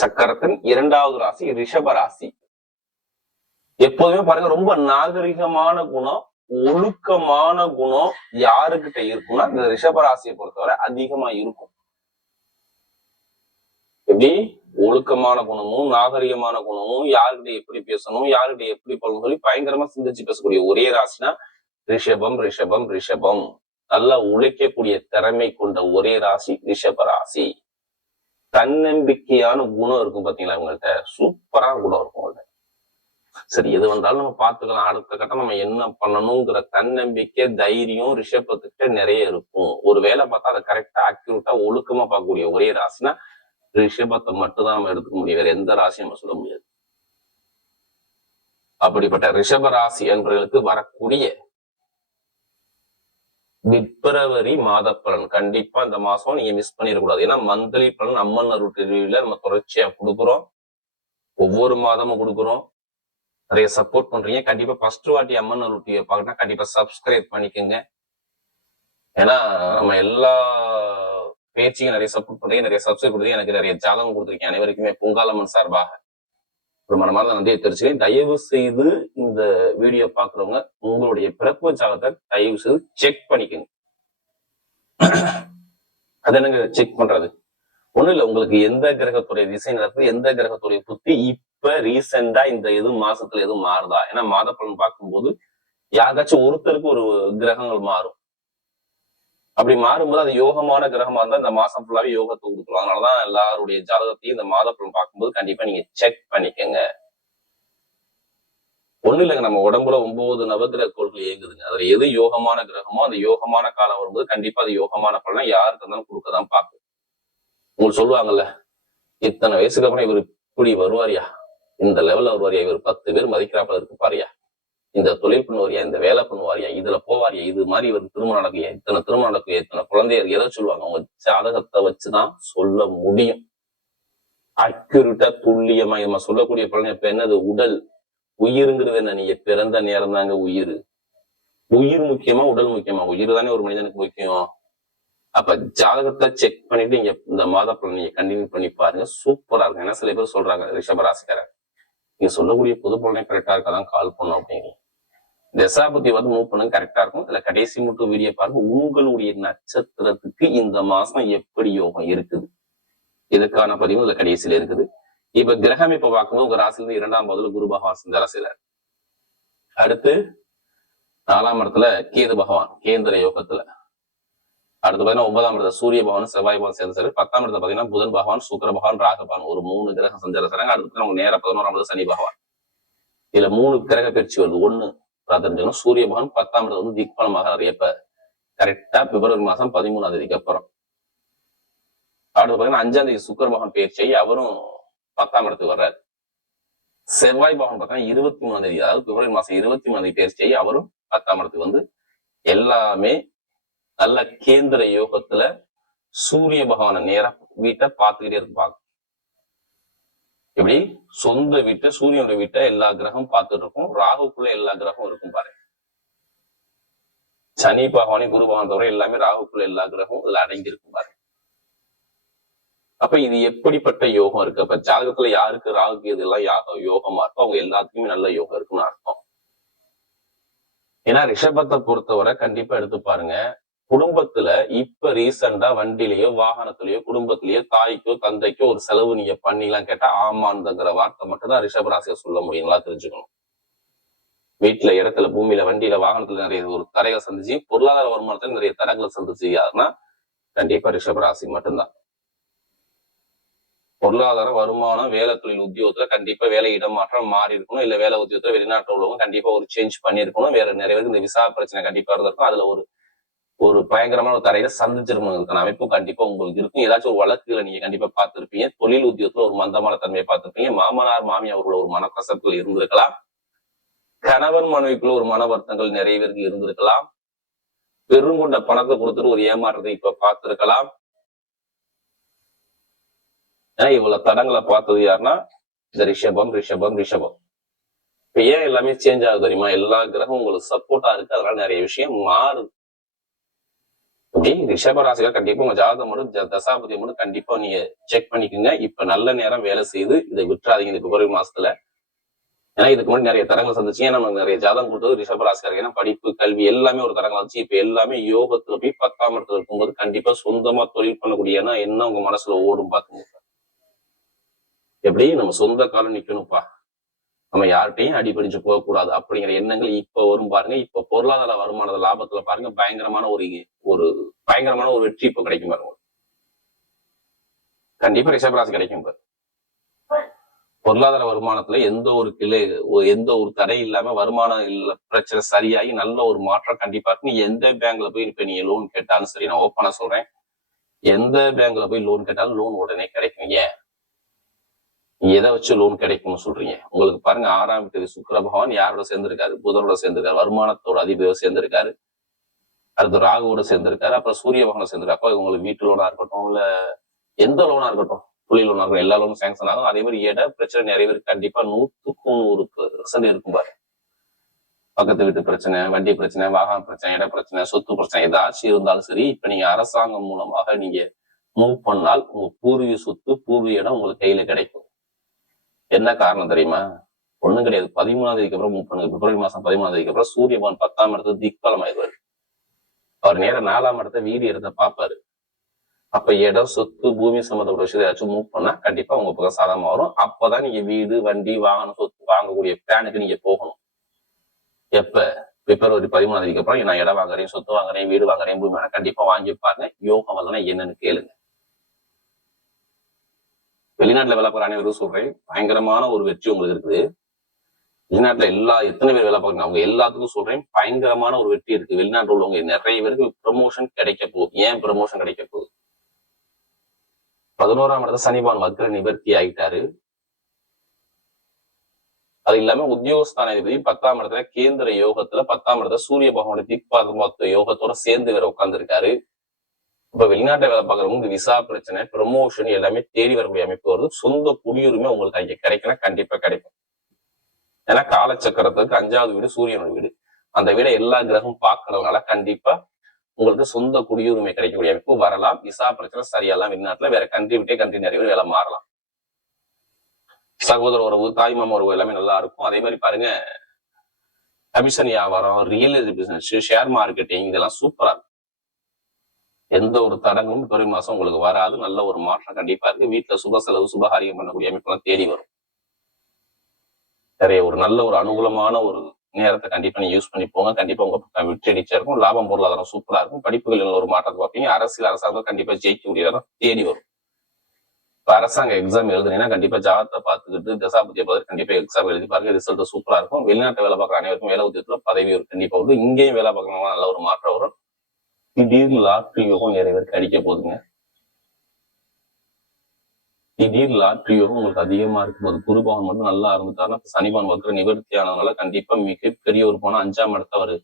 சக்கரத்தின் 2வது ராசி ரிஷப ராசி. எப்போதுமே பாருங்க, ரொம்ப நாகரிகமான குணம், ஒழுக்கமான குணம் யாருக்கிட்ட இருக்கும்னா இந்த ரிஷபராசியை பொறுத்தவரை அதிகமா இருக்கும். எப்படி ஒழுக்கமான குணமும் நாகரிகமான குணமும், யாருக்கிட்ட எப்படி பேசணும், யாருக்கிட்ட எப்படி பண்ணணும் சொல்லி பயங்கரமா சிந்திச்சு பேசக்கூடிய ஒரே ராசினா ரிஷபம் ரிஷபம் ரிஷபம். நல்லா உழைக்கக்கூடிய திறமை கொண்ட ஒரே ராசி ரிஷப ராசி. தன்னம்பிக்கையான குணம் இருக்கும் பாத்தீங்களா அவங்கள்ட்ட, சூப்பரான குணம் இருக்கும் அவங்கள்ட்ட. சரி, எது வந்தாலும் நம்ம பார்த்துக்கலாம், அடுத்த கட்டம் நம்ம என்ன பண்ணணுங்கிற தன்னம்பிக்கை தைரியம் ரிஷபத்துக்கிட்ட நிறைய இருக்கும். ஒரு வேலை பார்த்தா அதை கரெக்டா அக்யூரேட்டா ஒழுக்கமா பார்க்கக்கூடிய ஒரே ராசினா ரிஷபத்தை மட்டும்தான் நம்ம எடுத்துக்க முடியும், வேற எந்த ராசியும் நம்ம சொல்ல முடியாது. அப்படிப்பட்ட ரிஷப ராசி என்பவர்களுக்கு வரக்கூடிய பிப்ரவரி மாத பலன் கண்டிப்பா இந்த மாசம் நீங்க மிஸ் பண்ணிடக்கூடாது. ஏன்னா மந்த்லி பலன் அம்மன் அருள் ரிவ்யூல நம்ம தொடர்ச்சியா கொடுக்குறோம், ஒவ்வொரு மாதமும் கொடுக்குறோம். நிறைய சப்போர்ட் பண்றீங்க. கண்டிப்பா ஃபர்ஸ்ட் வாட்டி அம்மன் அருள் டிவியை பார்க்கணும்னா கண்டிப்பா சப்ஸ்கிரைப் பண்ணிக்கோங்க. ஏன்னா நம்ம எல்லா பேச்சுக்கும் நிறைய சப்போர்ட் பண்றீங்க, நிறைய சப்ஸ்கிரைப் பண்றீங்க, எனக்கு நிறைய ஜாதகம் கொடுத்துருக்கீங்க. அனைவருக்குமே பொங்காலம்மன் சார்பாக ஒரு மனமான நன்றியை தெரிஞ்சுக்கிறேன். தயவு செய்து இந்த வீடியோ பாக்குறவங்க உங்களுடைய பிறப்பு ஜாதகத்தை தயவு செய்து செக் பண்ணிக்கோங்க. அது என்னங்க செக் பண்றது? ஒண்ணும் இல்ல, உங்களுக்கு எந்த கிரகத்துடைய திசை நடக்குது, எந்த கிரகத்துடைய புத்தி இப்ப ரீசெண்டா இந்த மாசத்துல எதுவும் மாறுதா? ஏன்னா மாத பலன் பார்க்கும்போது யாருக்காச்சும் ஒருத்தருக்கு ஒரு கிரகங்கள் மாறும். அப்படி மாறும்போது அது யோகமான கிரகமா இருந்தா இந்த மாசம் ஃபுல்லாவே யோகத்தை கொடுத்துரும். அதனாலதான் எல்லாருடைய ஜாதகத்தையும் இந்த மாத பலன் பார்க்கும்போது கண்டிப்பா நீங்க செக் பண்ணிக்கங்க. ஒண்ணு இல்லைங்க, நம்ம உடம்புல 9 நவகிரக கோள்கள் இயங்குதுங்க. அதுல எது யோகமான கிரகமோ அந்த யோகமான காலம் வரும்போது கண்டிப்பா அது யோகமான பலனை யாருக்கு இருந்தாலும் கொடுக்கதான் பார்க்கும். உங்களுக்கு சொல்லுவாங்கல்ல, இத்தனை வயசுக்கு அப்புறம் இவர் இப்படி வருவாரியா, இந்த லெவல்ல வருவாரியா, இவர் 10 பேர் மதிக்கிறாப்ப இருக்கு பாரியா, இந்த தொழில் பண்ணுவாரியா, இந்த வேலை பண்ணுவாரியா, இதுல போவாரியா, இது மாதிரி இவர் திருமணம் நடக்கையா, இத்தனை திருமணம் நடக்கையா, இத்தனை குழந்தையர், எதை சொல்லுவாங்க? அவங்க ஜாதகத்தை வச்சுதான் சொல்ல முடியும். அக்யூரேட்டா துல்லியமா நம்ம சொல்லக்கூடிய பலன். இப்ப என்னது? உடல் உயிருங்கிறது என்ன? நீங்க பிறந்த நேரம் தாங்க உயிர். உயிர் முக்கியமா உடல் முக்கியமா? உயிர் தானே ஒரு மனிதனுக்கு முக்கியம். அப்ப ஜாதகத்தை செக் பண்ணிட்டு நீங்க இந்த மாத பலன் நீங்க கண்டினியூ பண்ணி பாருங்க, சூப்பரா இருக்கும். ஏன்னா சில பேர் சொல்றாங்க ரிஷபராசிக்காரன், நீங்க சொல்லக்கூடிய பொது பலனே கரெக்டா இருக்காதான் கால் பண்ணும் அப்படிங்க. தசாபுத்தி வந்து மூவ் பண்ணுங்க, கரெக்டா இருக்கும். இதுல கடைசி மட்டும் வீடியோ பாருங்க, உங்களுடைய நட்சத்திரத்துக்கு இந்த மாசம் எப்படி யோகம் இருக்குது, இதுக்கான பதிவு இதுல கடைசியில இருக்குது. இப்ப கிரகம் இப்ப பார்க்கும்போது உங்க ராசியிலிருந்து 2ஆம் பாவத்துல குரு பகவான் இந்த ராசியில, அடுத்து 4ஆம் இடத்துல கேது பகவான் கேந்திர யோகத்துல, அடுத்து பாத்தீங்கன்னா 9ஆம் இடத்துல சூரிய பகவான் செவ்வாய் பகவான் சேர்ந்து சார், 10ஆம் இடத்துல பாத்தீங்கன்னா புதன் பகவான் சுக்கிர பகவான் ராகு பகவான், ஒரு 3 கிரகம் சஞ்சாரம் செய்றாங்க. அடுத்து அவங்க நேரம் 11ஆம் இடத்துல சனி பகவான். இதுல 3 கிரக பயிற்சி வருது. ஒண்ணு தெரிஞ்சுக்கணும், சூரிய பகவான் 10ஆம் இடத்துல வந்து திக்பலமாக எப்ப கரெக்டா பிப்ரவரி மாசம் 13ஆம் தேதிக்கு அப்புறம். அடுத்து பாத்தீங்கன்னா 5ஆம் தேதி சுக்கிர பகவான் பயிற்சி அவரும் 10ஆம் இடத்துக்கு வர்றாரு. செவ்வாய் பகவான் பார்த்தீங்கன்னா 23ஆம் தேதி, அதாவது பிப்ரவரி மாசம் 23ஆம் தேதி பயிற்சி அவரும் 10ஆம் இடத்துக்கு வந்து எல்லாமே நல்ல கேந்திர யோகத்துல சூரிய பகவான நேரா வீட்டை பார்த்துக்கிட்டே இருப்பாங்க. எப்படி சொந்த வீட்டை சூரியனோட வீட்டை எல்லா கிரகம் பார்த்துட்டு இருக்கும், ராகுக்குள்ள எல்லா கிரகம் இருக்கும் பாருங்க. சனி பகவானே குரு பகவான் தவிர எல்லாமே ராகுக்குள்ள எல்லா கிரகம் இதுல அடங்கி இருக்கும் பாருங்க. அப்ப இது எப்படிப்பட்ட யோகம் இருக்கு? அப்ப ஜாதகத்துல யாருக்கு ராகுக்கு இதெல்லாம் யோகமா இருக்கும், அவங்க எல்லாத்துக்குமே நல்ல யோகம் இருக்குன்னு அர்த்தம். ஏன்னா ரிஷபத்தை பொறுத்தவரை கண்டிப்பா எடுத்து பாருங்க, குடும்பத்துல இப்ப ரீசெண்டா வண்டிலேயோ வாகனத்திலேயோ குடும்பத்திலேயோ தாய்க்கோ தந்தைக்கோ ஒரு செலவு நீங்க பண்ணிலாம் கேட்டா ஆமான்ங்கிற வார்த்தை மட்டும்தான் ரிஷபராசியை சொல்ல முடியுங்களா? தெரிஞ்சுக்கணும். வீட்டுல, இடத்துல, பூமியில, வண்டியில, வாகனத்துல நிறைய ஒரு தடைகளை சந்திச்சு, பொருளாதார வருமானத்துல நிறைய தடங்களை சந்திச்சு யாருன்னா கண்டிப்பா ரிஷபராசி மட்டும்தான். பொருளாதார வருமானம், வேலை தொழில் உத்தியோகத்துல கண்டிப்பா வேலை இடமாற்றம் மாறி இருக்கணும், இல்ல வேலை உத்தியோகத்துல வெளிநாட்டுல உள்ளவங்க கண்டிப்பா ஒரு சேஞ்ச் பண்ணிருக்கணும். வேற நிறைய பேருக்கு இந்த விசா பிரச்சனை கண்டிப்பா இருந்திருக்கும். அதுல ஒரு பயங்கரமான ஒரு தரையில சந்திச்சிருக்கணும் அமைப்பும் கண்டிப்பா உங்களுக்கு இருக்கும். ஏதாச்சும் ஒரு வழக்குகளை நீங்க கண்டிப்பா பார்த்திருப்பீங்க. தொழில் உத்தியோகத்துல ஒரு மந்தமான தன்மையை பார்த்திருப்பீங்க. மாமனார் மாமி அவர்களோட ஒரு மனக்கசப்புகள் இருந்திருக்கலாம். கணவன் மனைவிக்குள்ள ஒரு மன வருத்தங்கள் நிறைய பேருக்கு இருந்திருக்கலாம். பெருங்கொண்ட பணத்தை கொடுத்துட்டு ஒரு ஏமாற்றத்தை இப்ப பார்த்திருக்கலாம். ஏன்னா இவ்வளவு தடங்களை பார்த்தது யாருன்னா இந்த ரிஷபம் ரிஷபம் ரிஷபம். இப்ப ஏன் எல்லாமே சேஞ்ச் ஆகுது தெரியுமா? எல்லா கிரகம் உங்களுக்கு சப்போர்ட்டா இருக்கு, அதனால நிறைய விஷயம் மாறுது. அப்படி ரிஷபராசிகள் கண்டிப்பா உங்க ஜாதகம் மட்டும் தசாபதி மட்டும் கண்டிப்பா நீங்க செக் பண்ணிக்கோங்க. இப்ப நல்ல நேரம் வேலை செய்து இதை விட்டுறாதீங்க இந்த பிப்ரவரி மாசத்துல. ஏன்னா இதுக்கு முன்னாடி நிறைய தரங்கள் சந்திச்சு, ஏன்னா நமக்கு நிறைய ஜாதகம் கொடுத்தது ரிஷபராசிக்காரங்க. ஏன்னா படிப்பு கல்வி எல்லாமே ஒரு தரங்கள் வந்துச்சு. இப்ப எல்லாமே யோகத்துல போய் 10ஆம் இடத்துல இருக்கும்போது கண்டிப்பா சொந்தமா தொழில் பண்ணக்கூடிய என்ன உங்க மனசுல ஓடும் பாத்துங்க. எப்படி நம்ம சொந்த காலம் நிக்கணும்ப்பா, நம்ம யார்கிட்டையும் அடிபடிச்சு போகக்கூடாது அப்படிங்கிற எண்ணங்கள் இப்ப வரும் பாருங்க. இப்ப பொருளாதார வருமானத லாபத்துல பாருங்க பயங்கரமான ஒரு பயங்கரமான ஒரு வெற்றி இப்ப கிடைக்கும் பாருங்க. கண்டிப்பா ரிஷபராசி கிடைக்கும். இப்ப பொருளாதார வருமானத்துல எந்த ஒரு கிளை எந்த ஒரு தடை இல்லாம வருமானம் இல்ல பிரச்சனை சரியாகி நல்ல ஒரு மாற்றம் கண்டிப்பா இருக்கு. நீ எந்த பேங்க்ல போய் இப்ப நீங்க லோன் கேட்டாலும் சரி, நான் ஓப்பனா சொல்றேன், எந்த பேங்க்ல போய் லோன் கேட்டாலும் லோன் உடனே கிடைக்கும். ஏன் எதை வச்சு லோன் கிடைக்கும்னு சொல்றீங்க? உங்களுக்கு பாருங்க 6ஆம் வீட்டு சுக்கிர பகவான் யாரோட சேர்ந்திருக்காரு? புதனோட சேர்ந்திருக்காரு, வருமானத்தோட அதிபதியோட சேர்ந்திருக்காரு, அடுத்து ராகுவோட சேர்ந்திருக்காரு, அப்புறம் சூரிய பகவான சேர்ந்திருக்காரு. அப்ப உங்களுக்கு வீட்டு லோனா இருக்கட்டும், இல்ல எந்த லோனா இருக்கட்டும், புலி லோனா இருக்கட்டும், எல்லா லோனும் சேங்ஷன் ஆகும். அதே மாதிரி இட பிரச்சனை நிறைய பேர் கண்டிப்பா 100% இருக்கும் பாரு. பக்கத்து வீட்டு பிரச்சனை, வண்டி பிரச்சனை, வாகன பிரச்சனை, இட பிரச்சனை, சொத்து பிரச்சனை ஏதாச்சும் இருந்தாலும் சரி, இப்ப நீங்க அரசாங்கம் மூலமாக நீங்க மூவ் பண்ணால் உங்க பூர்வீக சொத்து பூர்வீக இடம் உங்களுக்கு கையில கிடைக்கும். என்ன காரணம் தெரியுமா? ஒண்ணும் கிடையாது. 13ஆம் தேதிக்கு அப்புறம் மூவ் பண்ணுங்க. பிப்ரவரி மாசம் 13ஆம் தேதிக்கு அப்புறம் சூரிய பகவான் 10ஆம் இடத்துல திக்பலம் ஆயிடுவாரு. அவர் நேரம் 4ஆம் இடத்த வீடு இடத்த பாப்பாரு. அப்ப இடம் சொத்து பூமி சம்பந்தப்பட்ட விஷயத்தை ஏதாச்சும் மூவ் பண்ணா கண்டிப்பா உங்க பக்கம் சாதகமா வரும். அப்பதான் நீங்க வீடு வண்டி வாகனம் சொத்து வாங்கக்கூடிய பிளானுக்கு நீங்க போகணும். எப்ப? பிப்ரவரி 13ஆம் தேதிக்கு அப்புறம் நான் இடம் வாங்குறேன், சொத்து வாங்குறேன், வீடு வாங்குறேன், பூமி வாங்க கண்டிப்பா வாங்கி பாருங்க. யோகம் வரலன்னா என்னன்னு கேளுங்க. வெளிநாட்டுல வேலை பார்க்குற அனைவரும் சொல்றேன், பயங்கரமான ஒரு வெற்றி உங்களுக்கு இருக்குது. வெளிநாட்டுல எத்தனை பேர் வேலை பார்க்கணும் அவங்க எல்லாத்துக்கும் சொல்றேன், பயங்கரமான ஒரு வெற்றி இருக்கு. வெளிநாட்டுல உள்ளவங்க நிறைய பேருக்கு ப்ரமோஷன் கிடைக்க போகுது. ஏன் ப்ரமோஷன் கிடைக்க போகுது? 11ஆம் இடத்துல சனிபான் வக்ர நிவர்த்தி ஆகிட்டாரு. அது இல்லாம உத்தியோகஸ்தானாதிபதி 10ஆம் இடத்துல கேந்திர யோகத்துல 10ஆம் இடத்துல சூரிய பகவானுடைய திக்பாத யோகத்தோட சேர்ந்து வேற உட்கார்ந்து இருக்காரு. இப்ப வெளிநாட்டை வேலை பார்க்கறவங்க விசா பிரச்சனை, ப்ரமோஷன் எல்லாமே தேடி வரக்கூடிய அமைப்பு வருது. சொந்த குடியுரிமை உங்களுக்கு அங்க கிடைக்கணும், கண்டிப்பா கிடைக்கும். ஏன்னா காலச்சக்கரத்துக்கு 5ஆவது வீடு சூரியனோட வீடு. அந்த வீடை எல்லா கிரகம் பார்க்கறதுனால கண்டிப்பா உங்களுக்கு சொந்த குடியுரிமை கிடைக்கக்கூடிய அமைப்பு வரலாம். விசா பிரச்சனை சரியாலாம். வெளிநாட்டுல வேற கண்ட்ரி விட்டே கண்ட்ரி நிறைய பேர் வேலை மாறலாம். சகோதர உறவு, தாய்மாம உறவு எல்லாமே நல்லா இருக்கும். அதே மாதிரி பாருங்க, கமிஷன் வியாபாரம், real estate business, share marketing இதெல்லாம் சூப்பரா இருக்கும். எந்த ஒரு தடங்களும் பிப்ரவரி மாசம் உங்களுக்கு வராது. நல்ல ஒரு மாற்றம் கண்டிப்பா இருக்கு. வீட்டுல சுப செலவு சுபகாரியம் பண்ணக்கூடிய அமைப்பெல்லாம் தேடி வரும். நிறைய ஒரு நல்ல ஒரு அனுகூலமான ஒரு நேரத்தை கண்டிப்பா நீங்க யூஸ் பண்ணி போங்க. கண்டிப்பா உங்க வெற்றி அடிச்சா இருக்கும். லாபம் பொருளாதாரம் சூப்பரா இருக்கும். படிப்புகளில் ஒரு மாற்றத்தை பார்ப்பீங்க. அரசாங்கம் கண்டிப்பா ஜெயிக்கக்கூடிய இடம் தேடி வரும். இப்ப அரசாங்க எக்ஸாம் எழுதுனீங்கன்னா கண்டிப்பா ஜாதகத்தை பார்த்துக்கிட்டு தசாபதியை பார்த்து கண்டிப்பா எக்ஸாம் எழுதி பாருங்க. ரிசல்ட் சூப்பரா இருக்கும். வெளிநாட்டு வேலை பார்க்குற அனைவருக்கும் வேலை உத்தியத்துல பதவி ஒரு கண்டிப்பா வரும். இங்கேயும் வேலை பார்க்கறவங்க நல்ல ஒரு மாற்றம் வரும். திடீர் லாட்ரி யோகம் நிறைய பேருக்கு அடிக்க போகுதுங்க. திடீர் லாட்ரி யோகம் உங்களுக்கு அதிகமா இருக்கும்போது குரு பகவான் மட்டும் நல்லா இருந்துட்டாருன்னா சனிபான் வக்ர நிவர்த்தி ஆனதுனால கண்டிப்பா மிகப்பெரிய ஒரு போனா 5ஆம் இடத்த அவரு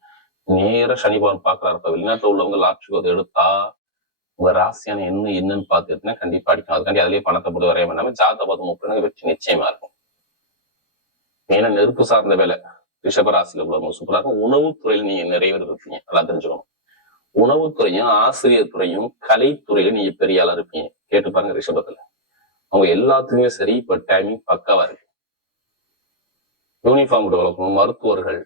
நேர சனிபான் பாக்குறாரு. இப்ப வெளிநாட்டுல உள்ளவங்க லாட்ரி யோகத்தை எடுத்தா உங்க ராசியான என்னன்னு பாத்துட்டுன்னா கண்டிப்பா அடிக்கும். அதுக்காண்டி அதுலயே பணத்தை போட்டு வரைய வேண்டாம ஜாதக பார்த்து முப்பது வெற்றி நிச்சயமா இருக்கும். ஏன்னா நெருப்பு சார்ந்த வேலை ரிஷபராசியில உள்ளவங்க சூப்பரா இருக்கும். உணவுத்துறையில நீங்க நிறைய பேர் இருப்பீங்க, நல்லா தெரிஞ்சுக்கணும். உணவுத்துறையும் ஆசிரியர் துறையும் கலைத்துறையில நீங்க பெரிய ஆளா இருப்பீங்க. கேட்டு பாருங்க ரிஷபத்துல. அவங்க எல்லாத்துக்குமே சரி இப்ப டைமிங் பக்காவா இருக்கு. யூனிஃபார்ம் டெவலப்மெண்ட், மருத்துவர்கள்,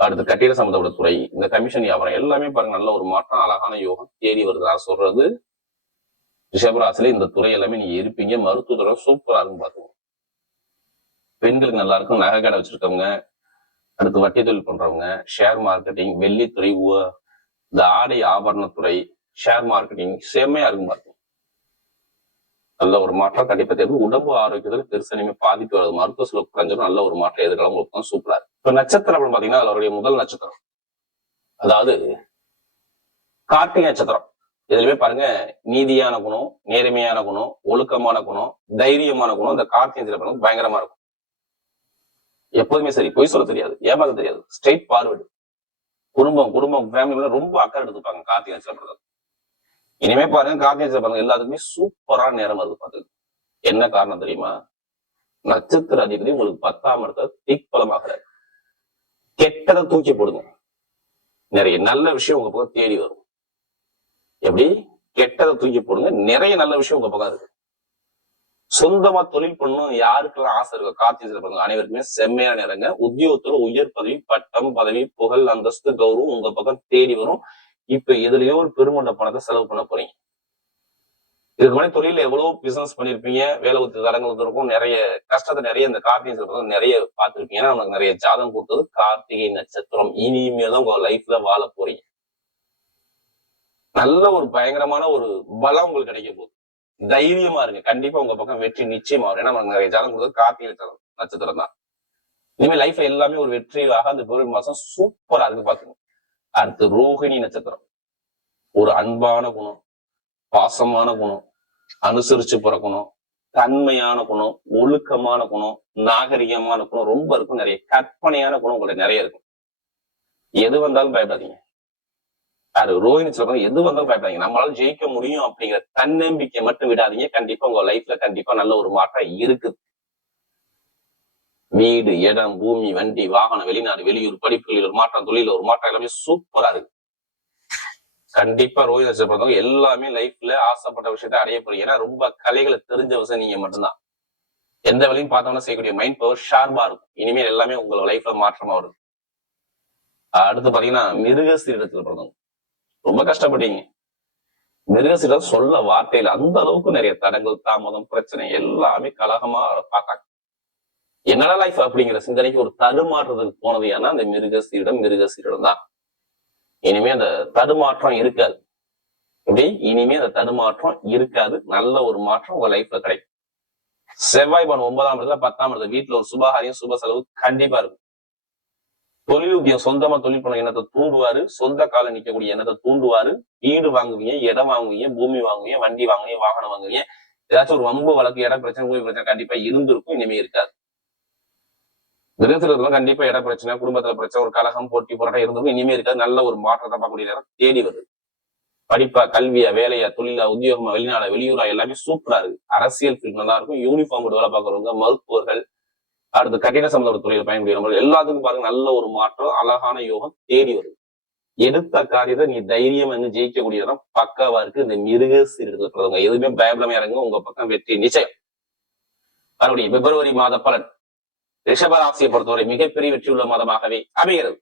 அடுத்து கட்டிட சம்பந்தப்பட்ட துறை, இந்த கமிஷன் வியாபாரம் எல்லாமே பாருங்க நல்ல ஒரு மாற்றம், அழகான யோகம் தேடி வருது. நான் சொல்றது ரிஷபராசில இந்த துறை எல்லாமே நீங்க இருப்பீங்க. மருத்துவத்துறை சூப்பரா இருக்கும் பாத்துங்க. பெண்களுக்கு நல்லா இருக்கும். நகை கடை வச்சிருக்கவங்க, அடுத்து வட்டி தொழில் பண்றவங்க, ஷேர் மார்க்கெட்டிங், வெள்ளித்துறை, இந்த ஆடை ஆபரணத்துறை, ஷேர் மார்க்கெட்டிங் செம்மையா இருக்கும் பாருங்க. நல்ல ஒரு மாற்றம் கண்டிப்பா தேவை. உடம்பு ஆரோக்கியத்துக்கு பெருசனிமே பாதிப்பு வருது. மருத்துவ செலவு குறைஞ்சிடும். நல்ல ஒரு மாற்றம் எதிர்காலம் உங்களுக்கு சூப்பரா இருக்கு. இப்ப நட்சத்திரம் அப்படின்னு பாத்தீங்கன்னா அவருடைய முதல் நட்சத்திரம், அதாவது கார்த்திகை நட்சத்திரம். இதுலயுமே பாருங்க நீதியான குணம், நேர்மையான குணம், ஒழுக்கமான குணம், தைரியமான குணம் இந்த கார்த்திகை நட்சத்திரம் பயங்கரமா இருக்கும். எப்போதுமே சரி, பொய் சொல்ல தெரியாது, ஏமாத தெரியாது, ஸ்ட்ரெயிட் ஃபார்வர்டு. குடும்பம் ஃபேமிலில ரொம்ப அக்கறை எடுத்துப்பாங்க கார்த்திகை நட்சத்திரம். இனிமே பாருங்க கார்த்திகை நட்சத்திரம் எல்லாத்துக்குமே சூப்பரான நேரம் வருது பாத்து. என்ன காரணம் தெரியுமா? நட்சத்திர அதிபதி உங்களுக்கு 10ஆம் இடத்துல திக்பலமாகிறார். கெட்டதை தூக்கி போடுங்க. நிறைய நல்ல விஷயம் உங்க பக்கம் தேடி வரும். எப்படி கெட்டதை தூக்கி போடுங்க, நிறைய நல்ல விஷயம் உங்க பக்கம் இருக்கு. சொந்தமா தொழில் பண்ணணும் யாருக்கெல்லாம் ஆசை இருக்கு கார்த்திகை அனைவருக்குமே செம்மையான நேரங்க. உத்தியோகத்துல உயர் பதவி, பட்டம், பதவி, புகழ், அந்தஸ்து, கௌரவம் உங்க பக்கம் தேடி வரும். இப்ப இதுலயோ ஒரு பெருமண்ட பணத்தை செலவு பண்ண போறீங்க. இதுக்கு முன்னாடி தொழில எவ்வளவு பிசினஸ் பண்ணிருப்பீங்க, வேலை ஒத்து தரங்கள் இருக்கும், நிறைய கஷ்டத்தை நிறைய இந்த கார்த்திகை நிறைய பார்த்திருப்பீங்க. ஏன்னா நமக்கு நிறைய ஜாதகம் கொடுத்தது கார்த்திகை நட்சத்திரம். இனிமேதான் உங்க லைஃப்ல வாழ போறீங்க. நல்ல ஒரு பயங்கரமான ஒரு பலம் உங்களுக்கு கிடைக்க போகுது. தைரியமா இருங்க, கண்டிப்பா உங்க பக்கம் வெற்றி நிச்சயமா வரும். ஏன்னா நமக்கு நிறைய ஜாதகம் கொடுத்தது கார்த்திகை நட்சத்திரம் தான். இனிமே லைஃப்ல எல்லாமே ஒரு வெற்றியாக அந்த பிப்ரவரி மாசம் சூப்பரா இருக்கு பாத்துங்க. அடுத்து ரோஹிணி நட்சத்திரம். ஒரு அன்பான குணம், பாசமான குணம், அனுசரிச்சு பிறக்கணும், தன்மையான குணம், ஒழுக்கமான குணம், நாகரிகமான குணம் ரொம்ப இருக்கும். நிறைய கற்பனையான குணம் உங்களுக்கு நிறைய இருக்கும். எது வந்தாலும் பயப்படாதீங்க. யாரு ரோஹிணி சொல்றாங்க, எது வந்தாலும் பயப்படாதீங்க. நம்மளால ஜெயிக்க முடியும் அப்படிங்கிற தன்னம்பிக்கை மட்டும் விடாதீங்க. கண்டிப்பா உங்க லைஃப்ல கண்டிப்பா நல்ல ஒரு மாற்றம் இருக்குது. வீடு, இடம், பூமி, வண்டி, வாகனம், வெளிநாடு, வெளியூர், படிப்புகளில் ஒரு மாற்றம், தொழில ஒரு மாற்றம், எல்லாமே சூப்பரா இருக்கு. கண்டிப்பா ரோஹிணி நட்சத்திரம் எல்லாமே லைஃப்ல ஆசைப்பட்ட விஷயத்த அடைய போறீங்க. ஏன்னா ரொம்ப கலைகளை தெரிஞ்ச விஷயம் நீங்க மட்டும்தான். எந்த வேலையும் பார்த்தோம்னா செய்யக்கூடிய மைண்ட் பவர் ஷார்ப்பா இருக்கும். இனிமேல் எல்லாமே உங்க லைஃப்ல மாற்றமா வருது. அடுத்து பாத்தீங்கன்னா மிருகசீரிடத்துல பிறந்தவங்க ரொம்ப கஷ்டப்பட்டீங்க. மிருகசீரிடம் சொல்ல வார்த்தையில அந்த அளவுக்கு நிறைய தடங்கள், தாமதம், பிரச்சனை எல்லாமே கலகமா பார்த்தாங்க. என்னடா லைஃப் அப்படிங்கிற சிந்தனைக்கு ஒரு தடுமாற்றத்துக்கு போனது ஏன்னா அந்த மிருகசீரிடம் தான். இனிமே அந்த தடுமாற்றம் இருக்காது. இப்படி இனிமே அந்த தடுமாற்றம் இருக்காது. நல்ல ஒரு மாற்றம் உங்க லைஃப்ல கிடைக்கும். செவ்வாய் பவன் 9ஆம் இடத்துல 10ஆம் இடத்துல வீட்டுல ஒரு சுபகாரியம், சுப செலவு கண்டிப்பா இருக்கும். தொழில் உத்தியம் சொந்தமா தொழில் பண்ண எண்ணத்தை தூண்டுவாரு. சொந்த கால நிக்கக்கூடிய எண்ணத்தை தூண்டுவாரு. வீடு வாங்குவீங்க, இடம் வாங்குவீங்க, பூமி வாங்குவீங்க, வண்டி வாங்குவீங்க, வாகனம் வாங்குவீங்க. ஏதாச்சும் ஒரு வம்பு வழக்கு, இட பிரச்சனை, பூமி பிரச்சனை கண்டிப்பா இருந்திருக்கும். இனிமே இருக்காது. கிரகத்துல கண்டிப்பா இட பிரச்சனை, குடும்பத்துல பிரச்சனை, ஒரு கலகம், போட்டி போராட்டம் இருந்திருக்கும். இனிமே இருக்காது. நல்ல ஒரு மாற்றத்தை பார்க்கக்கூடிய நேரம் தேடி வருது. படிப்பா, கல்வியா, வேலையா, தொழிலா, உத்தியோகமா, வெளிநாடா, வெளியூரா எல்லாமே சூப்பரா இருக்கு. அரசியல் ஃபீல்ட் நல்லா இருக்கும். யூனிஃபார்ம் வேலை பார்க்கறவங்க, மருத்துவர்கள், அடுத்து கட்டிட சம்பந்தப்பட்ட துறையில் பயன்படுகிற எல்லாத்துக்கும் பாருங்க நல்ல ஒரு மாற்றம், அழகான யோகம் தேடி வருது. எடுத்த காரியத்தை நீ தைரியம் வந்து ஜெயிக்கக்கூடியதான் பக்காவா இருக்கு. இந்த மிருகசீரிடத்துல இருக்கிறவங்க எதுவுமே பயப்படாம இறங்க, உங்க பக்கம் வெற்றி நிச்சயம். மறுபடியும் பிப்ரவரி மாத பலன் ரிஷப ராசியை பொறுத்தவரை மிகப்பெரிய வெற்றியுள்ள மாதமாகவே அமைகிறது.